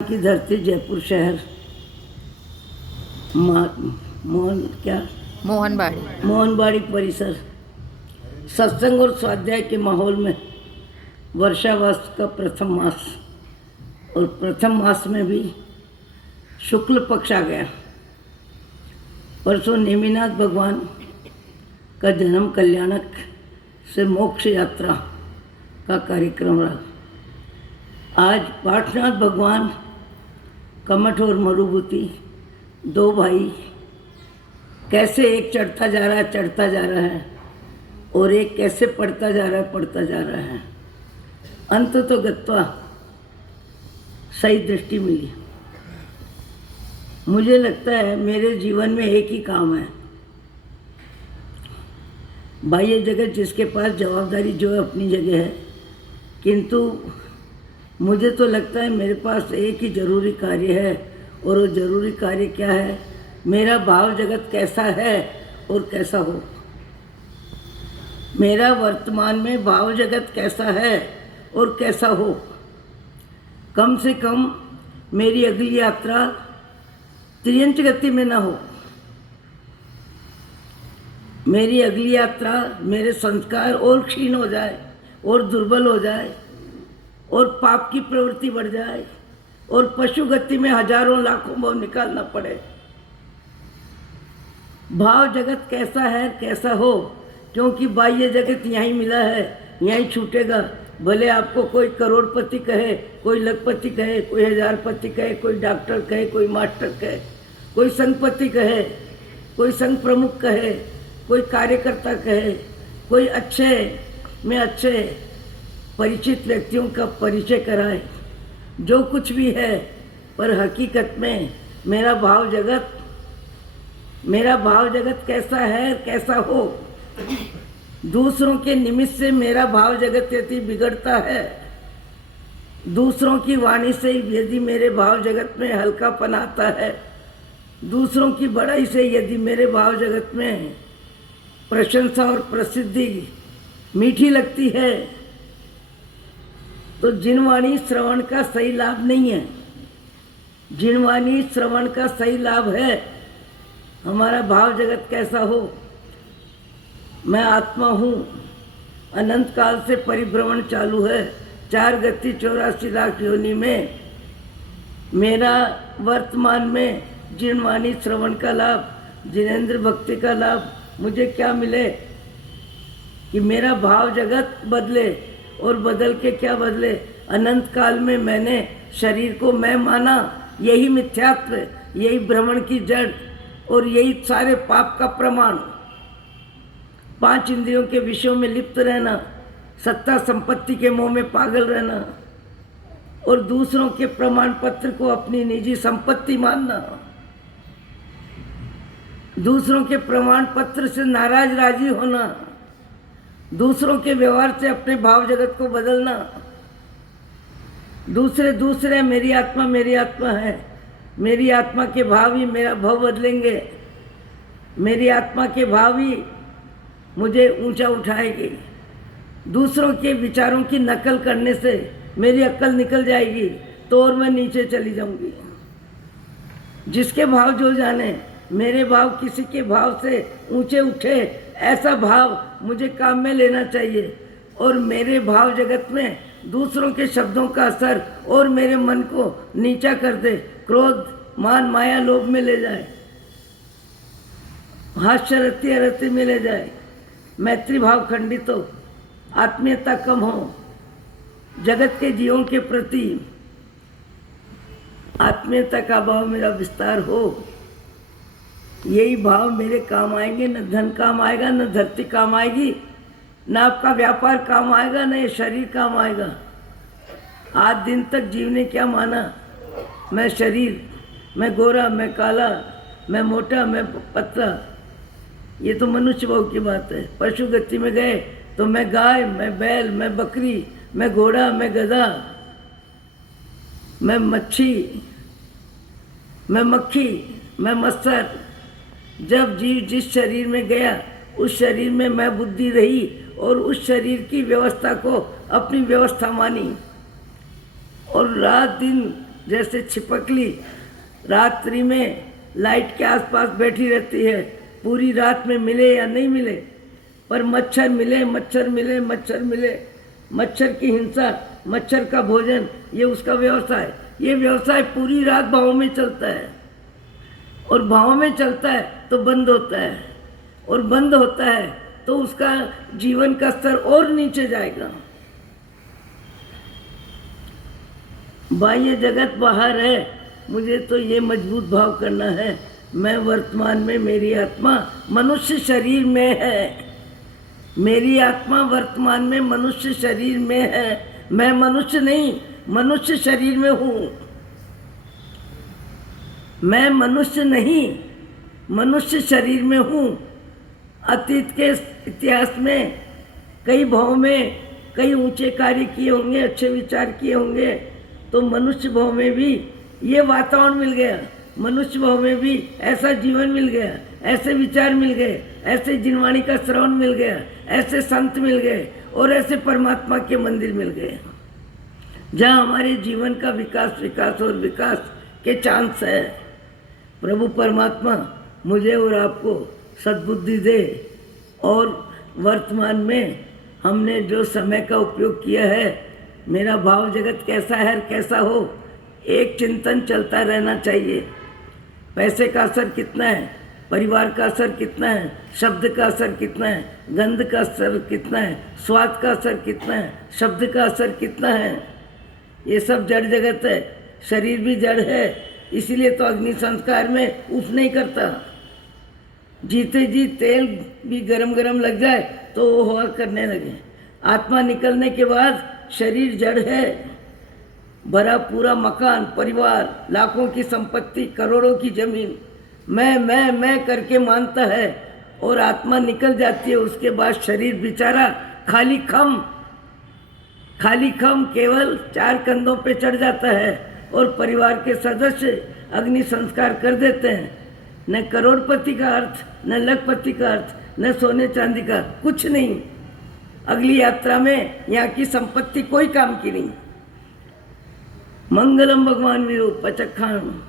की धरती जयपुर शहर मोहनबाड़ी परिसर सत्संग और स्वाध्याय के माहौल में वर्षावास का प्रथम मास और प्रथम मास में भी शुक्ल पक्ष आ गया। परसों नेमिनाथ भगवान का जन्म कल्याणक से मोक्ष यात्रा का कार्यक्रम रहा। आज पाठनाथ भगवान कमठ और मरुभूति दो भाई कैसे एक चढ़ता जा रहा है और एक कैसे पढ़ता जा रहा है। अंत तो गत्वा सही दृष्टि मिली। मुझे लगता है मेरे जीवन में एक ही काम है, बाह्य जगत जिसके पास जवाबदारी जो है अपनी जगह है, किंतु मुझे तो लगता है मेरे पास एक ही जरूरी कार्य है। और वो जरूरी कार्य क्या है? मेरा भाव जगत कैसा है और कैसा हो। मेरा वर्तमान में भाव जगत कैसा है और कैसा हो। कम से कम मेरी अगली यात्रा त्रियंच गति में ना हो। मेरी अगली यात्रा, मेरे संस्कार और क्षीण हो जाए और दुर्बल हो जाए और पाप की प्रवृत्ति बढ़ जाए और पशु गति में हजारों लाखों भाव निकालना पड़े। भाव जगत कैसा है कैसा हो, क्योंकि बाह्य जगत यहीं मिला है, यहीं छूटेगा। भले आपको कोई करोड़पति कहे, कोई लखपति कहे, कोई हजारपति कहे, कोई डॉक्टर कहे, कोई मास्टर कहे, कोई संघपति कहे, कोई संघ प्रमुख कहे, कोई कार्यकर्ता कहे, कोई अच्छे में अच्छे परिचित व्यक्तियों का परिचय कराए, जो कुछ भी है, पर हकीकत में मेरा भाव जगत कैसा है कैसा हो। दूसरों के निमित्त से मेरा भाव जगत यदि बिगड़ता है, दूसरों की वाणी से यदि मेरे भाव जगत में हल्कापन आता है, दूसरों की बड़ाई से यदि मेरे भाव जगत में प्रशंसा और प्रसिद्धि मीठी लगती है, तो जिनवाणी श्रवण का सही लाभ नहीं है। जिनवाणी श्रवण का सही लाभ है हमारा भाव जगत कैसा हो। मैं आत्मा हूँ, अनंत काल से परिभ्रमण चालू है, 4 गति 84 लाख योनि में। मेरा वर्तमान में जिनवाणी श्रवण का लाभ, जिनेंद्र भक्ति का लाभ मुझे क्या मिले कि मेरा भाव जगत बदले। और बदल के क्या बदले? अनंत काल में मैंने शरीर को मैं माना, यही मिथ्यात्व, यही भ्रमण की जड़ और यही सारे पाप का प्रमाण। 5 इंद्रियों के विषयों में लिप्त रहना, सत्ता संपत्ति के मोह में पागल रहना और दूसरों के प्रमाण पत्र को अपनी निजी संपत्ति मानना, दूसरों के प्रमाण पत्र से नाराज राजी होना, दूसरों के व्यवहार से अपने भाव जगत को बदलना। दूसरे मेरी आत्मा है, मेरी आत्मा के भाव ही मेरा भाव बदलेंगे, मेरी आत्मा के भाव ही मुझे ऊंचा उठाएंगे। दूसरों के विचारों की नकल करने से मेरी अक्ल निकल जाएगी तो और मैं नीचे चली जाऊंगी। जिसके भाव जो जाने, मेरे भाव किसी के भाव से ऊंचे उठे, ऐसा भाव मुझे काम में लेना चाहिए। और मेरे भाव जगत में दूसरों के शब्दों का असर और मेरे मन को नीचा कर दे, क्रोध मान माया लोभ में ले जाए, हास्य रति में ले जाए, मैत्री भाव खंडित हो, आत्मीयता कम हो, जगत के जीवों के प्रति आत्मीयता का भाव मेरा विस्तार हो। यही भाव मेरे काम आएंगे। न धन काम आएगा, न धरती काम आएगी, न आपका व्यापार काम आएगा, न ये शरीर काम आएगा। आज दिन तक जीव ने क्या माना? मैं शरीर, मैं गोरा, मैं काला, मैं मोटा, मैं पतला। ये तो मनुष्य भाव की बात है। पशु गति में गए तो मैं गाय, मैं बैल, मैं बकरी, मैं घोड़ा, मैं गधा, मैं मच्छी, मैं मक्खी, मैं मच्छर। जब जीव जिस शरीर में गया उस शरीर में मैं बुद्धि रही और उस शरीर की व्यवस्था को अपनी व्यवस्था मानी और रात दिन जैसे छिपकली रात्रि में लाइट के आसपास बैठी रहती है, पूरी रात में मिले या नहीं मिले, पर मच्छर मिले, मच्छर मिले, मच्छर मिले, मच्छर की हिंसा, मच्छर का भोजन, ये उसका व्यवसाय। ये व्यवसाय पूरी रात भाव में चलता है, और भाव में चलता है तो बंद होता है, और बंद होता है तो उसका जीवन का स्तर और नीचे जाएगा। बाह्य जगत बाहर है, मुझे तो ये मजबूत भाव करना है, मैं वर्तमान में, मेरी आत्मा मनुष्य शरीर में है, मेरी आत्मा वर्तमान में मनुष्य शरीर में है। मैं मनुष्य नहीं, मनुष्य शरीर में हूँ। मैं मनुष्य नहीं, मनुष्य शरीर में हूँ। अतीत के इतिहास में कई भाव में कई ऊंचे कार्य किए होंगे, अच्छे विचार किए होंगे, तो मनुष्य भाव में भी ये वातावरण मिल गया, मनुष्य भाव में भी ऐसा जीवन मिल गया, ऐसे विचार मिल गए, ऐसे जिनवाणी का श्रवण मिल गया, ऐसे संत मिल गए, और ऐसे परमात्मा के मंदिर मिल गए, जहाँ हमारे जीवन का विकास विकास और विकास के चांस है। प्रभु परमात्मा मुझे और आपको सद्बुद्धि दे, और वर्तमान में हमने जो समय का उपयोग किया है, मेरा भाव जगत कैसा है, कैसा हो, एक चिंतन चलता रहना चाहिए। पैसे का असर कितना है, परिवार का असर कितना है, शब्द का असर कितना है, गंध का असर कितना है, स्वाद का असर कितना है, शब्द का असर कितना है। ये सब जड़ जगत है, शरीर भी जड़ है, इसीलिए तो अग्नि संस्कार में उफ नहीं करता। जीते जी तेल भी गरम गरम लग जाए तो वो हुआ करने लगे। आत्मा निकलने के बाद शरीर जड़ है, भरा पूरा मकान, परिवार, लाखों की संपत्ति, करोड़ों की जमीन, मैं करके मानता है, और आत्मा निकल जाती है। उसके बाद शरीर बेचारा खाली खम केवल 4 कंधों पे चढ़ जाता है, और परिवार के सदस्य अग्नि संस्कार कर देते हैं। न करोड़पति का अर्थ, न लखपति का अर्थ, न सोने चांदी का, कुछ नहीं। अगली यात्रा में यहाँ की संपत्ति कोई काम की नहीं। मंगलम भगवान विरूप पचखान।